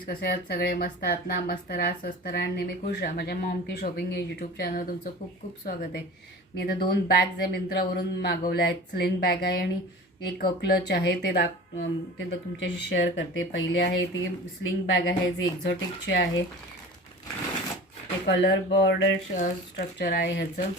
Friends, कसे आहात सगळे? मस्त आहात ना? मस्त राहा, स्वस्त राहा, नेहमी खुश राहा. माझ्या मॉम की शॉपिंग हे यूट्यूब चॅनल तुमचं खूप खूप स्वागत आहे. मी आता 2 बॅग्स आहे मिंत्रावरून मागवल्या आहेत. स्लिंग बॅग आहे आणि एक क्लच आहे. ते तुमच्याशी शेअर करते. पहिली आहे ती स्लिंग बॅग आहे जी एक्झॉटिकची आहे. हे कलर बॉर्डर स्ट्रक्चर आहे ह्याचं.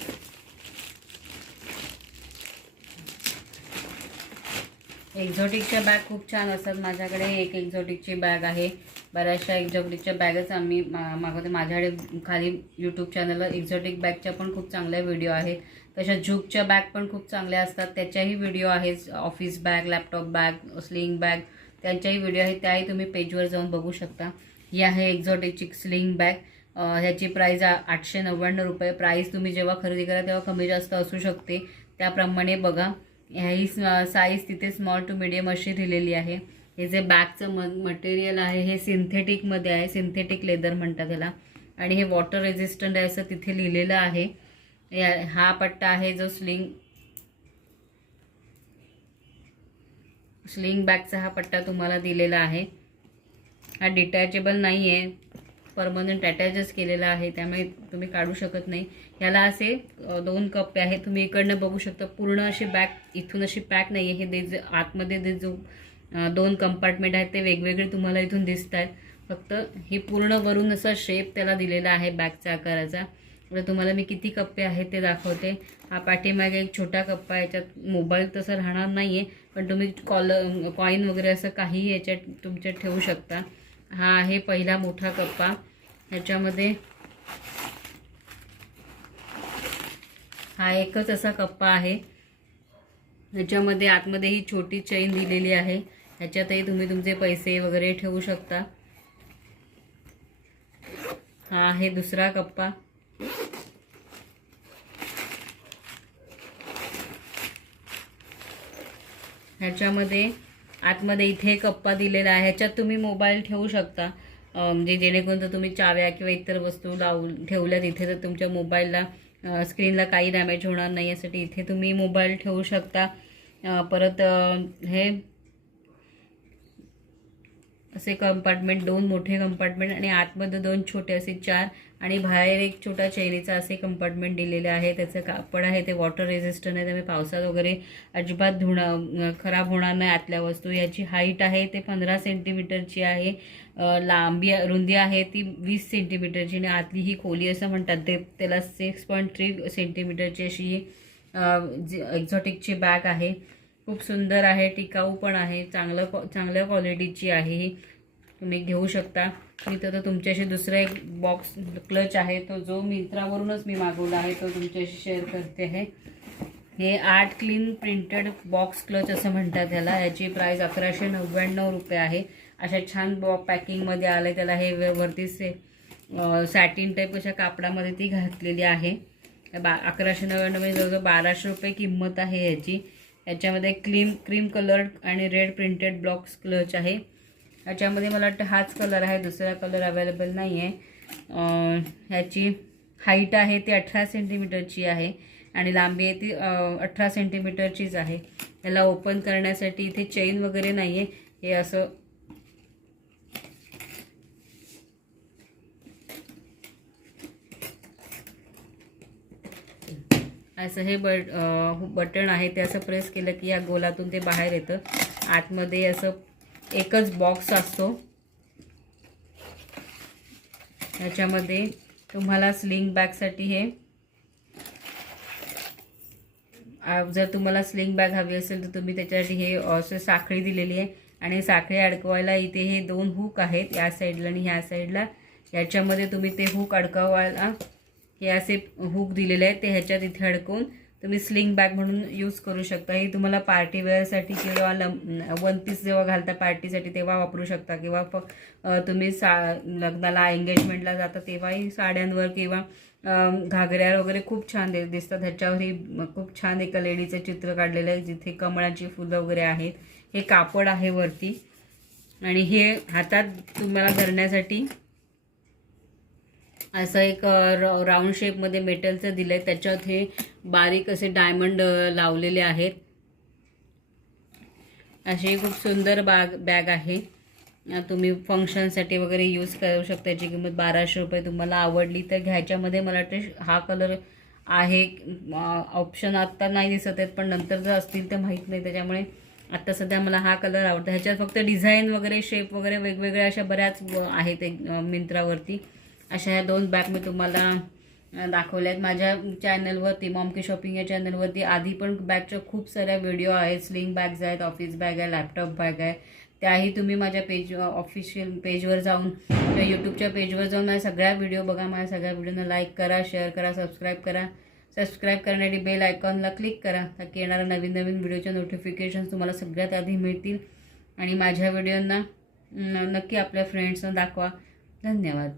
एक्झॉटिकच्या बॅग खूप छान असतात. माझ्याकडे एक एक्झॉटिकची बॅग आहे. बऱ्याचशा एक्झॉटिकच्या बॅगच आम्ही मागवते. माझ्याकडे खाली यूट्यूब चॅनलला एक्झॉटिक बॅगच्या पण खूप चांगल्या व्हिडिओ आहेत. तशाच जूकच्या बॅग पण खूप चांगल्या असतात, त्याच्याही व्हिडिओ आहेत. Office bag, laptop bag, sling bag, त्यांच्याही व्हिडिओ आहेत. त्याही तुम्ही पेजवर जाऊन बघू शकता. ही आहे एक्झॉटिकची स्लिंग बॅग. ह्याची प्राईस 899 रुपये. प्राईस तुम्ही जेव्हा खरेदी करा तेव्हा कमी जास्त असू शकते, त्याप्रमाणे बघा. ही साईज तिथे स्मॉल टू मीडियम अशी दिलेली आहे. हे जे बॅगचं मटेरियल आहे हे सिंथेटिकमध्ये आहे. सिंथेटिक लेदर म्हणतात त्याला. आणि हे वॉटर रेझिस्टंट आहे असं तिथे लिहिलेलं आहे. हा पट्टा आहे जो स्लिंग बॅगचा हा पट्टा तुम्हाला दिलेला आहे. हा डिटॅचेबल नाही आहे, परमनंट अटॅचच केलेला आहे, त्यामुळे तुम्ही काढू शकत नाही. ह्याला असे 2 कप्पे आहेत. तुम्ही इकडनं बघू शकता. पूर्ण अशी बॅग इथून अशी पॅक नाही आहे. हे आतमध्ये जो 2 कंपार्टमेंट आहेत ते वेगवेगळे तुम्हाला इथून दिसत आहेत. फक्त हे पूर्ण वरून असा शेप त्याला दिलेला आहे बॅगच्या आकाराचा. तर तुम्हाला मी किती कप्पे आहेत ते दाखवते. हा पाठीमागे एक छोटा कप्पा, याच्यात मोबाईल तसं राहणार नाही आहे, पण तुम्ही कॉईन वगैरे असं काहीही याच्यात तुमच्यात ठेवू शकता. हा आहे पहिला मोठा कप्पा. ह्याच्यामध्ये हा एकच असा कप्पा आहे. ह्याच्यामध्ये आतमध्ये ही छोटी चेन दिलेली आहे. ह्याच्यातही तुम्ही तुमचे पैसे वगैरे ठेवू शकता. हा आहे दुसरा कप्पा. ह्याच्यामध्ये आतमध्ये इथे कप्पा दिलेला आहे. ह्याच्यात तुम्ही मोबाईल ठेवू शकता, म्हणजे जेणेकरून जर तुम्ही चाव्या किंवा इतर वस्तू लावून ठेवल्या तिथे तर तुमच्या मोबाईलला स्क्रीनला काही डॅमेज होणार नाही, यासाठी इथे तुम्ही मोबाईल ठेवू शकता. परत हे असे कंपार्टमेंट, 2 मोठे कंपार्टमेंट आणि आतमध्ये 2 छोटे असे 4 आणि बाहेर एक छोटा चैनीचा असे कंपार्टमेंट दिलेले आहे. त्याचं कापड आहे ते वॉटर रेझिस्टंट आहे, त्यामुळे पावसात वगैरे अजिबात खराब होणार नाही आतल्या वस्तू. याची हाईट आहे ते 15 सेंटीमीटरची आहे. रुंदी आहे ती 20 सेंटीमीटरची आणि आतली ही खोली असं म्हणतात त्याला 6.3 सेंटीमीटरची अशी एक्झॉटिकची बॅग आहे. खूप सुंदर आहे, टिकाऊ पण आहे, चांगल्या क्वालिटीची आहे. ही तुम्ही घेऊ शकता. मी तर तुमच्याशी दुसरा एक बॉक्स क्लच आहे, तो जो मिंत्रावरूनच मी मागवला आहे तो तुमच्याशी शेअर करते आहे. हे art clean printed box clutch असं म्हणतात त्याला. याची प्राईस 1199 रुपये आहे. अशा छान पॅकिंगमध्ये आलं. त्याला हे वरती सॅटिन टाईप अशा कापडामध्ये ती घातलेली आहे. 1199 जवळजवळ 1200 रुपये किंमत आहे याची. याच्यामध्ये क्रीम कलर आणि रेड प्रिंटेड ब्लॉक्स क्लच आहे. याच्यामध्ये मला वाटतं हाच कलर आहे, दुसरा कलर अवेलेबल नाही आहे. ह्याची हाईट आहे ती 18 सेंटीमीटरची आहे आणि लांबी आहे ती 18 सेंटीमीटरचीच आहे. याला ओपन करण्यासाठी इथे चेन वगैरे नाही आहे. हे असं हे बटन आहे, ते असं प्रेस केलं की या गोलातून ते बाहेर येतं. आतमध्ये असं एकच बॉक्स असतो. याच्यामध्ये तुम्हाला स्लिंग बॅगसाठी हे जर तुम्हाला स्लिंग बॅग हवी असेल तर तुम्ही त्याच्यासाठी हे असं साखळी दिलेली आहे आणि साखळी अडकवायला इथे हे 2 हुक आहेत, या साईडला आणि ह्या साईडला. याच्यामध्ये तुम्ही ते हुक अडकवायला हे असे हुक दिलेले आहेत, ते ह्याच्यात इथे अडकवून तुम्ही स्लिंग बॅग म्हणून यूज करू शकता. ही तुम्हाला पार्टी वेअरसाठी किंवा 1 पीस जेव्हा घालता पार्टीसाठी तेव्हा वापरू शकता, किंवा तुम्ही लग्नाला एंगेजमेंटला जाता तेव्हाही साड्यांवर किंवा घागऱ्यावर वगैरे खूप छान दिसतात. ह्याच्यावरही खूप छान एका लेडीचं चित्र काढलेलं आहे जिथे कमळाची फुलं वगैरे आहेत. हे कापड आहे वरती आणि हे हातात तुम्हाला धरण्यासाठी असं एक राऊंड शेपमध्ये मेटलचं दिलं आहे. त्याच्यात हे बारीक असे डायमंड लावलेले आहेत. अशी खूप सुंदर बॅग आहे. तुम्ही फंक्शनसाठी वगैरे यूज करू शकता. याची किंमत 1200 रुपये. तुम्हाला आवडली तर घ्यायच्यामध्ये मला वाटते हा कलर आहे. ऑप्शन आत्ता नाही दिसत आहेत, पण नंतर जर असतील तर माहीत नाही. त्याच्यामुळे आत्ता सध्या मला हा कलर आवडतो. ह्याच्यात फक्त डिझाईन वगैरे शेप वगैरे वेगवेगळ्या अशा बऱ्याच आहेत मिंत्रावरती. अशा ह्या 2 बॅग मी तुम्हाला दाखवल्या आहेत. माझ्या चॅनलवरती मॉम की शॉपिंग या चॅनलवरती आधी पण बॅगच्या खूप साऱ्या व्हिडिओ आहेत. स्लिंग बॅग्स आहेत, ऑफिस बॅग आहे, लॅपटॉप बॅग आहे. त्याही तुम्ही माझ्या ऑफिशियल पेजवर जाऊन किंवा यूट्यूबच्या पेजवर जाऊन माझ्या सगळ्या व्हिडिओ बघा. माझ्या सगळ्या व्हिडिओना लाईक करा, शेअर करा, सबस्क्राईब करा. सबस्क्राईब करण्यासाठी बेल आयकॉनला क्लिक करा, ताकी येणाऱ्या नवीन नवीन व्हिडिओच्या नोटिफिकेशन्स तुम्हाला सगळ्यात आधी मिळतील. आणि माझ्या व्हिडिओंना नक्की आपल्या फ्रेंड्सना दाखवा. धन्यवाद.